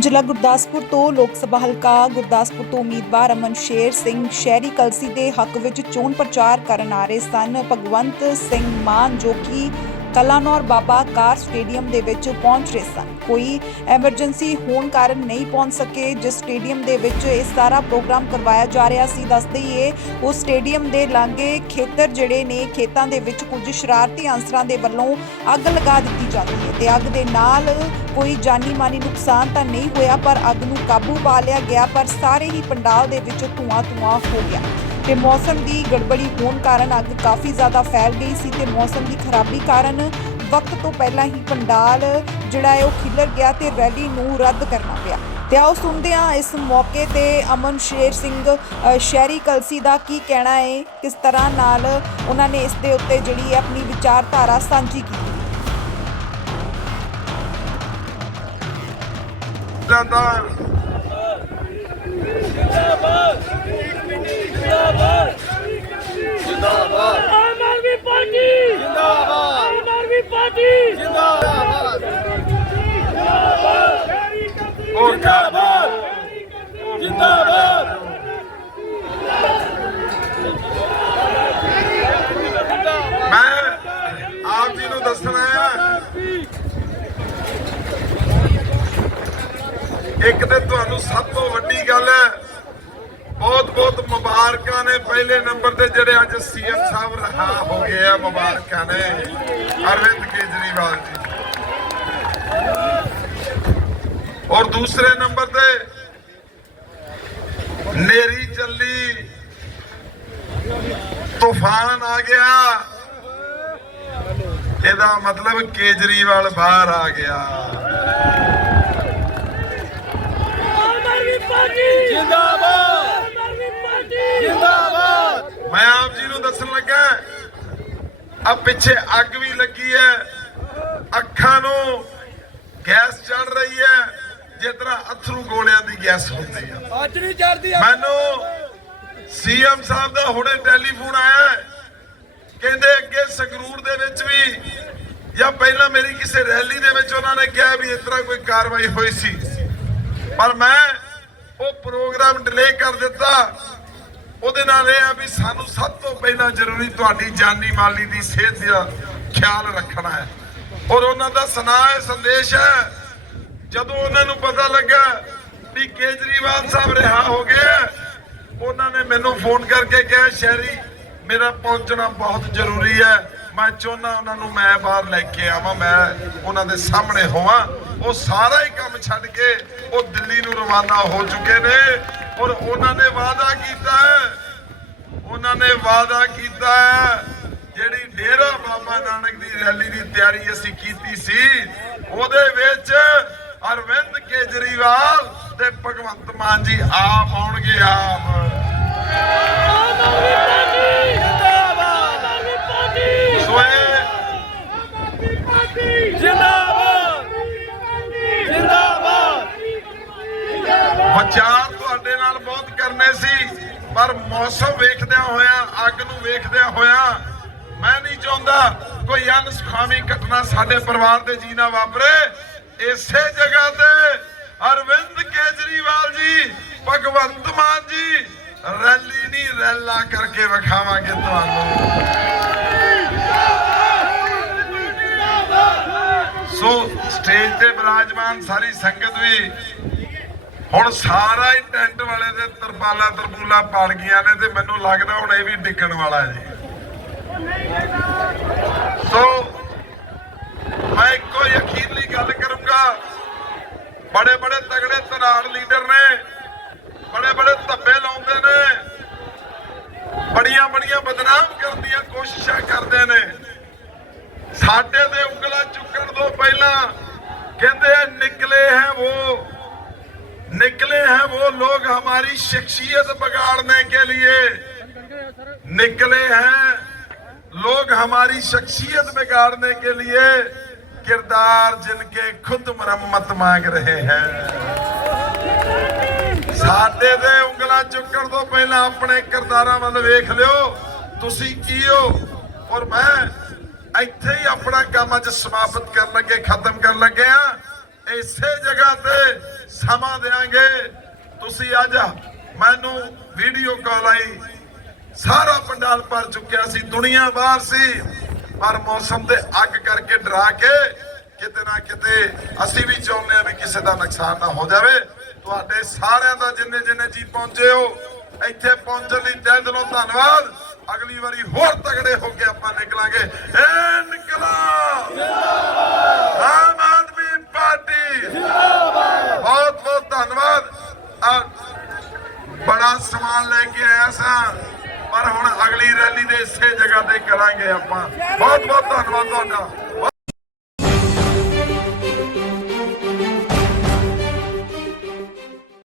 ਜ਼ਿਲ੍ਹਾ ਗੁਰਦਾਸਪੁਰ ਤੋਂ ਲੋਕ ਸਭਾ ਹਲਕਾ ਗੁਰਦਾਸਪੁਰ ਤੋਂ ਉਮੀਦਵਾਰ ਅਮਨ ਸ਼ੇਰ ਸਿੰਘ ਸ਼ਹਿਰੀ ਕਲਸੀ ਦੇ ਹੱਕ ਵਿੱਚ ਚੋਣ ਪ੍ਰਚਾਰ ਕਰਨ ਆ ਰਹੇ ਸਨ। ਭਗਵੰਤ ਸਿੰਘ ਮਾਨ ਜੋ ਕਿ ਕਲਾਨੌਰ ਬਾਬਾ ਕਾਰ ਸਟੇਡੀਅਮ ਦੇ ਵਿੱਚ ਪਹੁੰਚ ਰਹੇ ਸਨ। ਕੋਈ ਐਮਰਜੈਂਸੀ ਹੋਣ ਕਾਰਨ ਨਹੀਂ ਪਹੁੰਚ ਸਕੇ, ਜਿਸ ਸਟੇਡੀਅਮ ਦੇ ਵਿੱਚ ਇਹ ਸਾਰਾ ਪ੍ਰੋਗਰਾਮ ਕਰਵਾਇਆ ਜਾ ਰਿਹਾ ਸੀ ਦੱਸਦੇ ਹੀ ਉਸ ਸਟੇਡੀਅਮ ਦੇ ਲਾਗੇ ਖੇਤਰ ਜਿਹੜੇ ਨੇ, ਖੇਤਾਂ ਦੇ ਵਿੱਚ ਕੁਝ ਸ਼ਰਾਰਤੀ ਅਨਸਰਾਂ ਦੇ ਵੱਲੋਂ ਅੱਗ ਲਗਾ ਦਿੱਤੀ ਜਾਂਦੀ ਹੈ ਤੇ ਅੱਗ ਦੇ ਨਾਲ ਕੋਈ ਜਾਨੀ ਮਾਨੀ ਨੁਕਸਾਨ ਤਾਂ ਨਹੀਂ ਹੋਇਆ, ਪਰ ਅੱਗ ਨੂੰ ਕਾਬੂ ਪਾ ਲਿਆ ਗਿਆ, ਪਰ ਸਾਰੇ ਹੀ ਪੰਡਾਲ ਦੇ ਵਿੱਚ ਧੂਆਂ ਧੂਆਂ ਹੋ ਗਿਆ। ਤੇ ਮੌਸਮ ਦੀ ਗੜਬੜੀ ਹੋਣ ਕਾਰਨ ਅੱਗ ਕਾਫੀ ਜ਼ਿਆਦਾ ਫੈਲ ਗਈ ਸੀ ਤੇ ਮੌਸਮ ਦੀ ਖਰਾਬੀ ਕਾਰਨ ਵਕਤ ਤੋਂ ਪਹਿਲਾਂ ਹੀ ਪੰਡਾਲ ਜਿਹੜਾ ਹੈ ਉਹ ਖਿਲਰ ਗਿਆ ਤੇ ਰੈਲੀ ਨੂੰ ਰੱਦ ਕਰਨਾ ਪਿਆ। ਤੇ ਆਓ ਸੁਣਦੇ ਹਾਂ ਇਸ ਮੌਕੇ ਤੇ ਅਮਨ ਸ਼ੇਰ ਸਿੰਘ ਸ਼ਹਿਰੀ ਕਲਸੀ ਦਾ ਕੀ ਕਹਿਣਾ ਹੈ, ਕਿਸ ਤਰ੍ਹਾਂ ਨਾਲ ਉਹਨਾਂ ਨੇ ਇਸ ਦੇ ਉੱਤੇ ਜਿਹੜੀ ਹੈ ਆਪਣੀ ਵਿਚਾਰਧਾਰਾ ਸਾਂਝੀ ਕੀਤੀ। ਜਾਂਦਾ ਆਮ ਆਦਮੀ ਪਾਰਟੀ ਜਿੰਦਾਬਾਦ ਆਮ ਆਦਮੀ ਪਾਰਟੀ ਜਿੰਦਾਬਾਦ ਮੁਰਦਾਬਾਦ। ਜਿੰਦਾਬਾਦ। ਮੈਂ ਆਪ ਜੀ ਨੂੰ ਦੱਸਣਾ ਹੈ। ਇੱਕ ਤੇ ਤੁਹਾਨੂੰ ਸਭ ਤੋਂ ਵੱਡੀ ਗੱਲ ਹੈ ਬਹੁਤ ਬਹੁਤ ਮੁਬਾਰਕਾਂ ਨੇ। ਪਹਿਲੇ ਨੰਬਰ ਤੇ ਜਿਹੜੇ ਅੱਜ ਸੀਐਮ ਸਾਹਿਬ ਰਹਾ ਹੋ ਗਏ ਆ ਮੁਬਾਰਕਾਂ ਨੇ। ਅਰਵਿੰਦ ਕੇਜਰੀਵਾਲ ਜੀ। ਔਰ ਦੂਸਰੇ ਨੰਬਰ ਤੇ ਨੇਰੀ ਚੱਲੀ। ਤੂਫਾਨ ਆ ਗਿਆ। ਇਹਦਾ ਮਤਲਬ ਕੇਜਰੀਵਾਲ ਬਾਹਰ ਆ ਗਿਆ। ਜਿੰਦਾਬਾਦ ਜਿੰਦਾਬਾਦ ਮੈਂ ਆਪ ਜੀ ਨੂੰ ਦੱਸਣ ਲੱਗਾ ਆ ਪਿੱਛੇ ਅੱਗ ਵੀ ਲੱਗੀ ਹੈ। ਅੱਖਾਂ ਨੂੰ ਗੈਸ ਚੜ ਰਹੀ ਹੈ। ਜਿਸ ਤਰ੍ਹਾਂ ਅਥਰੂ ਗੋਲਿਆਂ ਦੀ ਗੈਸ ਹੁੰਦੀ ਹੈ ਅੱਜ ਨਹੀਂ ਚੜਦੀ ਮੈਨੂੰ ਸੀਐਮ ਸਾਹਿਬ ਦਾ ਹੁਣੇ ਟੈਲੀਫੋਨ ਆਇਆ। ਕਹਿੰਦੇ ਅੱਗੇ ਸੰਗਰੂਰ ਦੇ ਵਿੱਚ ਵੀ ਜਾਂ ਪਹਿਲਾਂ ਮੇਰੀ ਕਿਸੇ ਰੈਲੀ ਦੇ ਵਿੱਚ ਉਹਨਾਂ ਨੇ ਕਿਹਾ ਵੀ ਇਸ ਤਰ੍ਹਾਂ ਕੋਈ ਕਾਰਵਾਈ ਹੋਈ ਸੀ। ਪਰ ਮੈਂ ਉਹ ਪ੍ਰੋਗਰਾਮ ਡਿਲੇ ਕਰ ਦਿੱਤਾ। ਉਹਦੇ ਨਾਲ ਇਹ ਆ ਵੀ ਸਾਨੂੰ ਸਭ ਤੋਂ ਪਹਿਲਾਂ ਜ਼ਰੂਰੀ ਤੁਹਾਡੀ ਜਾਨੀ ਮਾਲੀ ਦੀ ਸਿਹਤ ਦਾ ਖਿਆਲ ਰੱਖਣਾ ਹੈ। ਔਰ ਉਹਨਾਂ ਦਾ ਸੁਨਾਹ ਸੰਦੇਸ਼ ਹੈ ਜਦੋਂ ਉਹਨਾਂ ਨੂੰ ਪਤਾ ਲੱਗਾ ਵੀ ਕੇਜਰੀਵਾਲ ਸਾਹਿਬ ਰਿਹਾ ਹੋ ਗਏ ਉਹਨਾਂ ਨੇ ਮੈਨੂੰ ਫੋਨ ਕਰਕੇ ਕਿਹਾ, ਸ਼ਹਿਰੀ, ਮੇਰਾ ਪਹੁੰਚਣਾ ਬਹੁਤ ਜ਼ਰੂਰੀ ਹੈ। ਮੈਂ ਚਾਹੁੰਦਾ ਉਹਨਾਂ ਨੂੰ ਮੈਂ ਬਾਹਰ ਲੈ ਕੇ ਆਵਾਂ, ਮੈਂ ਉਹਨਾਂ ਦੇ ਸਾਹਮਣੇ ਹੋਵਾਂ। ਉਹ ਸਾਰਾ ਹੀ ਕੰਮ ਛੱਡ ਕੇ ਉਹ ਦਿੱਲੀ ਨੂੰ ਰਵਾਨਾ ਹੋ ਚੁੱਕੇ ਨੇ ਔਰ ਉਹਨਾਂ ਨੇ ਵਾਅਦਾ ਕੀਤਾ ਹੈ, ਉਹਨਾਂ ਨੇ ਵਾਅਦਾ ਕੀਤਾ ਹੈ, ਜਿਹੜੀ ਡੇਰਾ ਬਾਬਾ ਨਾਨਕ ਦੀ ਰੈਲੀ ਦੀ ਤਿਆਰੀ ਅਸੀਂ ਕੀਤੀ ਸੀ, ਉਹਦੇ ਵਿੱਚ ਅਰਵਿੰਦ ਕੇਜਰੀਵਾਲ ਤੇ ਭਗਵੰਤ ਮਾਨ ਜੀ ਆਪ ਆਉਣਗੇ ਆਪ। ਵਿਚਾਰ ਤੁਹਾਡੇ ਨਾਲ ਬਹੁਤ ਕਰਨੇ ਸੀ ਪਰ ਮੌਸਮ ਵੇਖਦਿਆਂ ਹੋਇਆਂ ਅੱਗ ਨੂੰ ਵੇਖਦਿਆਂ ਹੋਇਆਂ ਮੈਂ ਨਹੀਂ ਚਾਹੁੰਦਾ ਕੋਈ ਅਨਸਖਾਮੀ ਘਟਨਾ ਸਾਡੇ ਪਰਿਵਾਰ ਦੇ ਜੀ ਨਾਲ ਵਾਪਰੇ। ਇਸੇ ਜਗ੍ਹਾ ਤੇ ਅਰਵਿੰਦ ਕੇਜਰੀਵਾਲ ਜੀ, ਭਗਵੰਤ ਮਾਨ ਜੀ, ਰੈਲੀ ਨਹੀਂ, ਰੈਲਾ ਕਰਕੇ ਵਿਖਾਵਾਂਗੇ ਤੁਹਾਨੂੰ। ਸੋ ਸਟੇਜ ਤੇ ਬਿਰਾਜਮਾਨ ਸਾਰੀ ਸੰਗਤ ਵੀ ਹੁਣ ਸਾਰਾ ਹੀ ਟੈਂਟ ਵਾਲੇ ਦੇ ਤਰਪਾਲਾ ਤਰਪੂਲਾਂ ਪੜ ਗਈਆਂ ਨੇ ਤੇ ਮੈਨੂੰ ਲੱਗਦਾ ਹੁਣ ਇਹ ਵੀ ਡਿੱਗਣ ਵਾਲਾ ਜੀ ਸੋ ਮੈਂ ਇੱਕੋ ਹੀ ਅਖੀਰਲੀ ਗੱਲ ਕਰੂੰਗਾ ਬੜੇ ਬੜੇ ਤਗੜੇ ਧਨਾੜ ਲੀਡਰ ਨੇ ਬੜੇ ਬੜੇ ਧੱਬੇ ਲਾਉਂਦੇ ਨੇ ਬੜੀਆਂ ਬੜੀਆਂ ਬਦਨਾਮ ਕਰਨ ਦੀਆਂ ਕੋਸ਼ਿਸ਼ਾਂ ਕਰਦੇ ਨੇ ਸਾਡੇ ਤੇ ਉਂਗਲਾਂ ਚੁੱਕਣ ਤੋਂ ਪਹਿਲਾਂ ਕਹਿੰਦੇ ਆ ਨਿਕਲੇ ਹੈ ਉਹ निकले हैं वो लोग हमारी शख्सियत बिगाड़ने के लिए निकले हैं लोग हमारी शख्सियत बिगाड़ने के लिए किरदार जिनके खुद मरम्मत मांग रहे हैं ਸਾਡੇ ਦੇ ਉਂਗਲਾਂ ਚੁੱਕਣ ਤੋਂ ਪਹਿਲਾਂ ਆਪਣੇ ਕਿਰਦਾਰਾਂ ਵੱਲ ਵੇਖ ਲਿਓ ਤੁਸੀਂ ਕੀ ਹੋ ਔਰ ਮੈਂ ਇੱਥੇ ਹੀ ਆਪਣਾ ਕੰਮ ਅੱਜ ਸਮਾਪਤ ਕਰਨ ਲੱਗੇ, ਖਤਮ ਕਰਨ ਲੱਗੇ ਆ ਇਸੇ ਜਗ੍ਹਾ ਤੇ ਸਮਾਂ ਦੇਾਂਗੇ ਤੁਸੀਂ ਅੱਜ ਮੈਨੂੰ ਵੀਡੀਓ ਕਾਲ ਆਈ। ਸਾਰਾ ਪੰਡਾਲ ਭਰ ਚੁੱਕਿਆ ਸੀ, ਦੁਨੀਆ ਬਾਹਰ ਸੀ। ਪਰ ਮੌਸਮ ਤੇ ਅੱਗ ਕਰਕੇ ਡਰਾ ਕੇ ਕਿਤੇ ਨਾ ਕਿਤੇ ਅਸੀਂ ਵੀ ਚਾਹੁੰਦੇ ਆ ਵੀ ਕਿਸੇ ਦਾ ਨੁਕਸਾਨ ਨਾ ਹੋ ਜਾਵੇ। ਤੁਹਾਡੇ ਸਾਰਿਆਂ ਦਾ ਜਿੰਨੇ ਜਿੰਨੇ ਜੀ ਪਹੁੰਚੇ ਹੋ, ਇੱਥੇ ਪਹੁੰਚਣ ਲਈ ਤਹਿ ਦਿਲੋਂ ਧੰਨਵਾਦ। ਅਗਲੀ ਵਾਰੀ ਹੋਰ ਤਗੜੇ ਹੋ ਕੇ ਆਪਾਂ ਨਿਕਲਾਂਗੇ। ਏ ਨਿਕਲਾ ਆਮ ਆਦਮੀ ਪਾਰਟੀ! ਬਹੁਤ ਬਹੁਤ ਧੰਨਵਾਦ। ਬੜਾ ਸਮਾਨ ਲੈ ਕੇ ਆਇਆ ਸਾਂ। ਪਰ ਹੁਣ ਅਗਲੀ ਰੈਲੀ ਦੇ ਇਸੇ ਜਗ੍ਹਾ ਤੇ ਕਰਾਂਗੇ ਆਪਾਂ। ਬਹੁਤ ਬਹੁਤ ਧੰਨਵਾਦ ਤੁਹਾਡਾ।